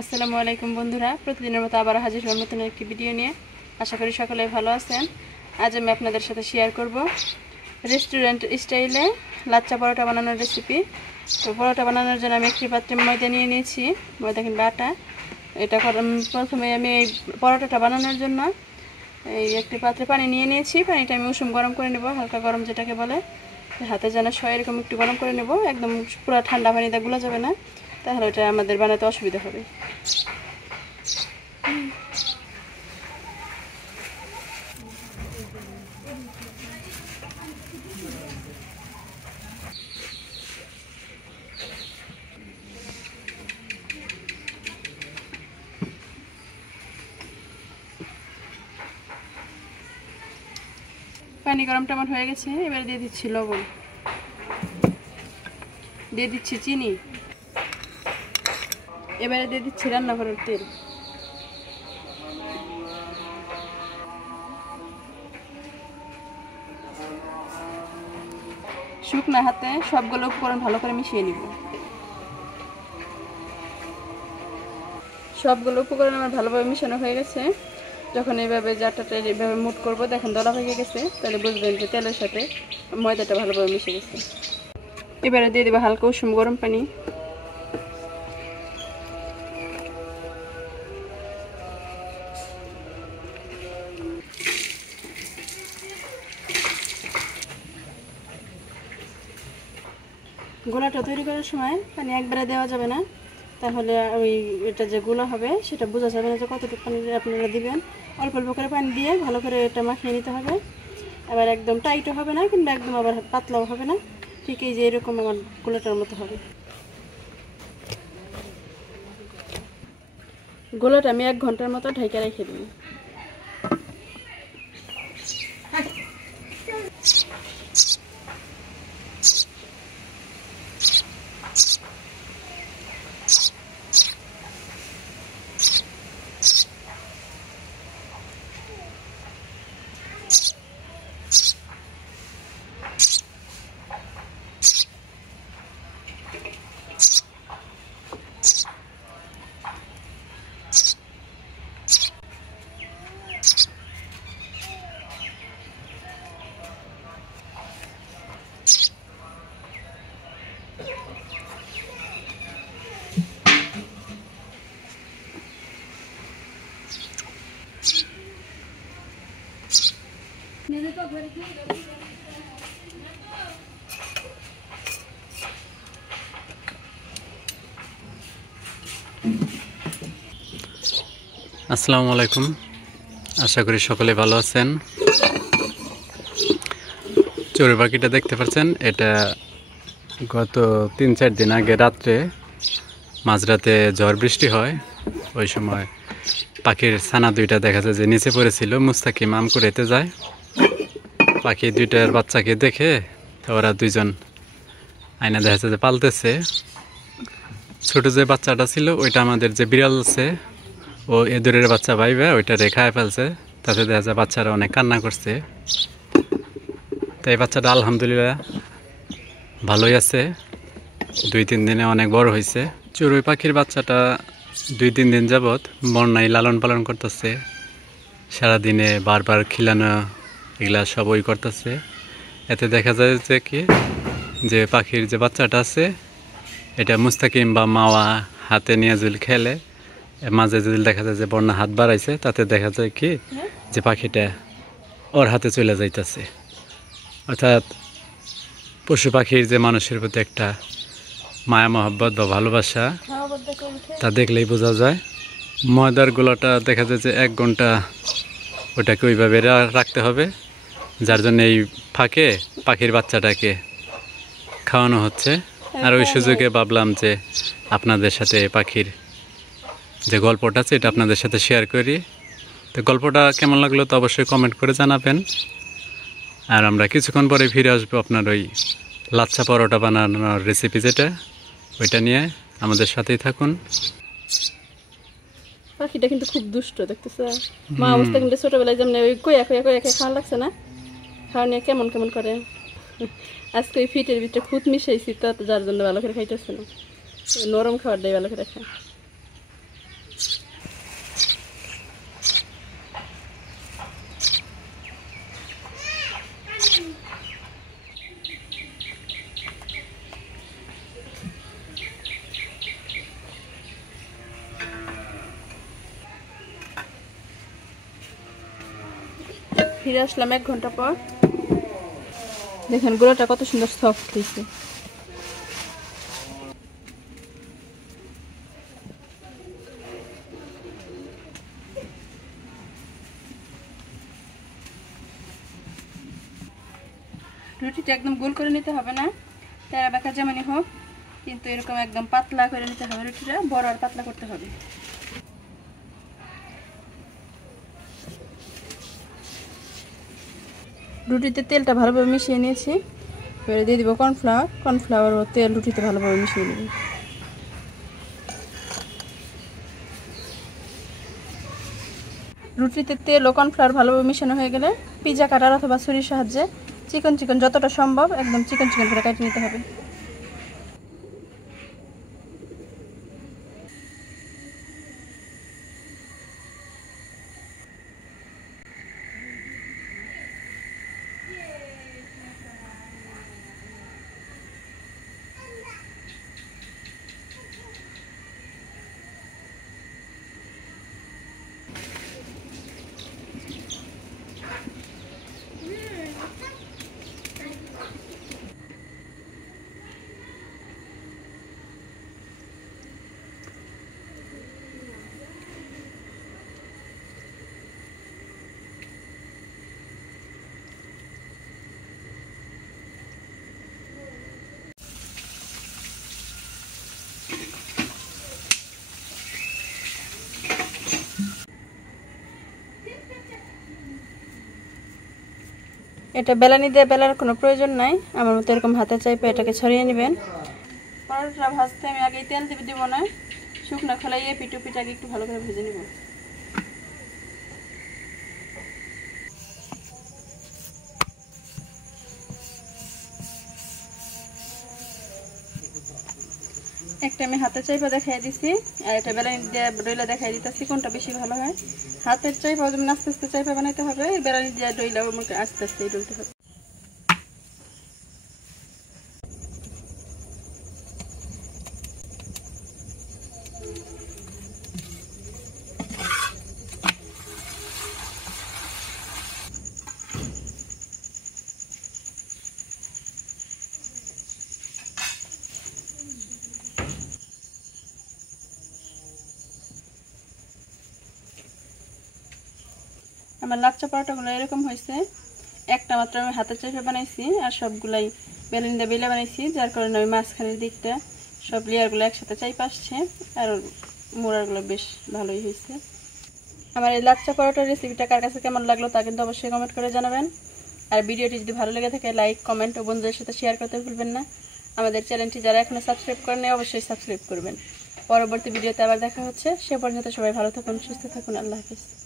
আসসালামু আলাইকুম বন্ধুরা, প্রতিদিনের মতো আবার হাজির হলাম নতুন একটি ভিডিও নিয়ে। আশা করি সকলে ভালো আছেন। আজ আমি আপনাদের সাথে শেয়ার করব রেস্টুরেন্ট স্টাইলে লাচ্চা পরোটা বানানোর রেসিপি। তো পরোটা বানানোর জন্য আমি একটি পাত্রে ময়দা নিয়ে নিয়েছি, ময়দা কিংবা আটা। এটা প্রথমে আমি এই পরোটাটা বানানোর জন্য এই একটি পাত্রে পানি নিয়ে নিয়েছি। পানিটা আমি উষুম গরম করে নেব, হালকা গরম যেটাকে বলে, হাতে যেন সয় এরকম একটু গরম করে নেব। একদম পুরো ঠান্ডা পানিতে গুলা যাবে না, তাহলে এটা আমাদের বানাতে অসুবিধা হবে। পানি গরম টমেট হয়ে গেছে, এবারে দিয়ে দিচ্ছি লবণ, দিয়ে দিচ্ছি চিনি, এবারে দিয়ে দিচ্ছি রান্নাঘরের তেল। শুকনো হাতে সবগুলো উপকরণ ভালো করে মিশিয়ে নিব। সবগুলো উপকরণ আমার ভালোভাবে মিশানো হয়ে গেছে। যখন এইভাবে জারটাটা এইভাবে মুট করবো, দেখেন দলা হয়ে গেছে, তাহলে বুঝবেন যে তেলের সাথে ময়দাটা ভালোভাবে মিশে গেছে। এবারে দিয়ে দেবো হালকা উষুম গরম পানি। গোলাটা তৈরি করার সময় পানি একবারে দেওয়া যাবে না, তাহলে ওই এটা যে গোলা হবে সেটা বোঝা যাবে না যে কতটুকু পানি আপনারা দিবেন। অল্প অল্প করে পানি দিয়ে ভালো করে এটা মাখিয়ে নিতে হবে। আবার একদম টাইটও হবে না, কিংবা একদম আবার পাতলাও হবে না, ঠিক এই যে এরকম আমার গোলাটার মতো হবে। গোলাটা আমি 1 ঘন্টার মতো ঢেকে রেখে দিই। আসসালামু আলাইকুম, আশা করি সকলে ভালো আছেন। চড়ুই পাখিটা দেখতে পাচ্ছেন, এটা গত 3-4 দিন আগে রাত্রে মাঝরাতে ঝড় বৃষ্টি হয়। ওই সময় পাখির ছানা দুইটা দেখা যায় যে নিচে পড়েছিল। মুস্তাকিম আম কুড়াইতে যায়, পাখি দুইটার বাচ্চাকে দেখে ওরা দুইজন আয়না দেখা যাচ্ছে যে পালতেছে। ছোট যে বাচ্চাটা ছিল ওইটা আমাদের যে বিড়াল আছে, ও এদুরের বাচ্চা ভাইবে ওইটা রেখায় ফেলছে, তাতে দেখা যায় বাচ্চারা অনেক কান্না করছে। তাই বাচ্চাটা আলহামদুলিল্লাহ ভালোই আছে, 2-3 দিনে অনেক বড় হয়েছে। চড়ুই পাখির বাচ্চাটা 2-3 দিন যাবৎ বন্যায় লালন পালন করতেছে, সারাদিনে বারবার খিলানো এগুলা সব ওই করতেছে। এতে দেখা যায় যে কি, যে পাখির যে বাচ্চাটা আছে এটা মুস্তাকিম বা মাওয়া হাতে নিয়ে যদি খেলে, মাঝে যদি দেখা যায় যে বন্যা হাত বাড়াইছে, তাতে দেখা যায় কি যে পাখিটা ওর হাতে চলে যাইতেছে। অর্থাৎ পশু পাখির যে মানুষের প্রতি একটা মায়া মহব্বত বা ভালোবাসা, তা দেখলেই বোঝা যায়। ময়দার গোলাটা দেখা যায় যে 1 ঘন্টা ওটাকে ওইভাবে রাখতে হবে, যার জন্য এই ফাঁকে পাখির বাচ্চাটাকে খাওয়ানো হচ্ছে। আর ওই সুযোগে ভাবলাম যে আপনাদের সাথে পাখির যে গল্পটা আছে এটা আপনাদের সাথে শেয়ার করি। তো গল্পটা কেমন লাগলো তো অবশ্যই কমেন্ট করে জানাবেন। আর আমরা কিছুক্ষণ পরে ফিরে আসবো আপনার ওই লাচ্ছা পরোটা বানানোর রেসিপি যেটা, ওইটা নিয়ে আমাদের সাথেই থাকুন। পাখিটা কিন্তু খুব দুষ্ট, দেখতেছে মা অবস্থা কিন্তু ছোটবেলায় যেমন ওই কয়া কয়া কয়া খাওয়া লাগছে না, খাওয়া নিয়ে কেমন কেমন করে। আজকে ওই ফিটের ভিতরে খুদ মিশাইছি, তো যার জন্য ভালো করে খাইতেছে না, নরম খাবার দেয় ভালো করে খায়। ফিরে আসলাম 1 ঘন্টা পর। দেখেন গুঁড়োটা কত সুন্দর সফট হয়েছে। রুটিটা একদম গোল করে নিতে হবে না, তেরা বেঁকা যেমনই হোক, কিন্তু এরকম একদম পাতলা করে নিতে হবে। রুটিটা বড় আর পাতলা করতে হবে। রুটিতে তেলটা ভালোভাবে মিশিয়ে নিয়েছি। এবারে দিয়ে দিব কর্নফ্লাওয়ার ও তেল রুটিতে ভালোভাবে মিশিয়ে নেব। রুটিতে তেল ও কর্নফ্লাওয়ার ভালোভাবে মিশানো হয়ে গেলে পিজা কাটার অথবা ছুরির সাহায্যে চিকন চিকন যতটা সম্ভব একদম চিকন চিকন করে কেটে নিতে হবে। এটা বেলানি দিয়ে বেলার কোনো প্রয়োজন নাই, আমার মতো এরকম হাতে চাইপে এটাকে ছড়িয়ে নেবেন। পরোটা ভাজতে আমি আগে তেল দিব না, শুকনো খোলাই পিঠ পিঠ আগে একটু ভালো করে ভেজে নিব। একটা আমি হাতে চাইপা দেখাই দিছি, আর এটা বেলানি দিয়ে ডইলা দেখাই দিতেছি কোনটা বেশি ভালো হয়। হাতের চাইপা যেমন আস্তে আস্তে চাইপা বানাইতে হবে, বেলানি দিয়ে ডইলা আমাকে আস্তে আস্তে ডলতে হবে। আমার লাচ্চা পরোটাগুলো এরকম হয়েছে। একটা মাত্র আমি হাতে চেপে বানাইছি, আর সবগুলাই বেলুন দিয়ে বেলে বানাইছি, যার কারণে আমি মাঝখানের দিকটা সব লেয়ারগুলো একসাথে চাইপে আসছে, আর মোড়ারগুলো বেশ ভালোই হয়েছে। আমার এই লাচ্চা পরোটার রেসিপিটা কার কাছে কেমন লাগলো তা কিন্তু অবশ্যই কমেন্ট করে জানাবেন। আর ভিডিওটি যদি ভালো লেগে থাকে লাইক, কমেন্ট ও বন্ধুদের সাথে শেয়ার করতে ভুলবেন না। আমাদের চ্যানেলটি যারা এখনো সাবস্ক্রাইব করেন অবশ্যই সাবস্ক্রাইব করবেন। পরবর্তী ভিডিওতে আবার দেখা হচ্ছে, সে পর্যন্ত সবাই ভালো থাকুন, সুস্থ থাকুন। আল্লাহ হাফেজ।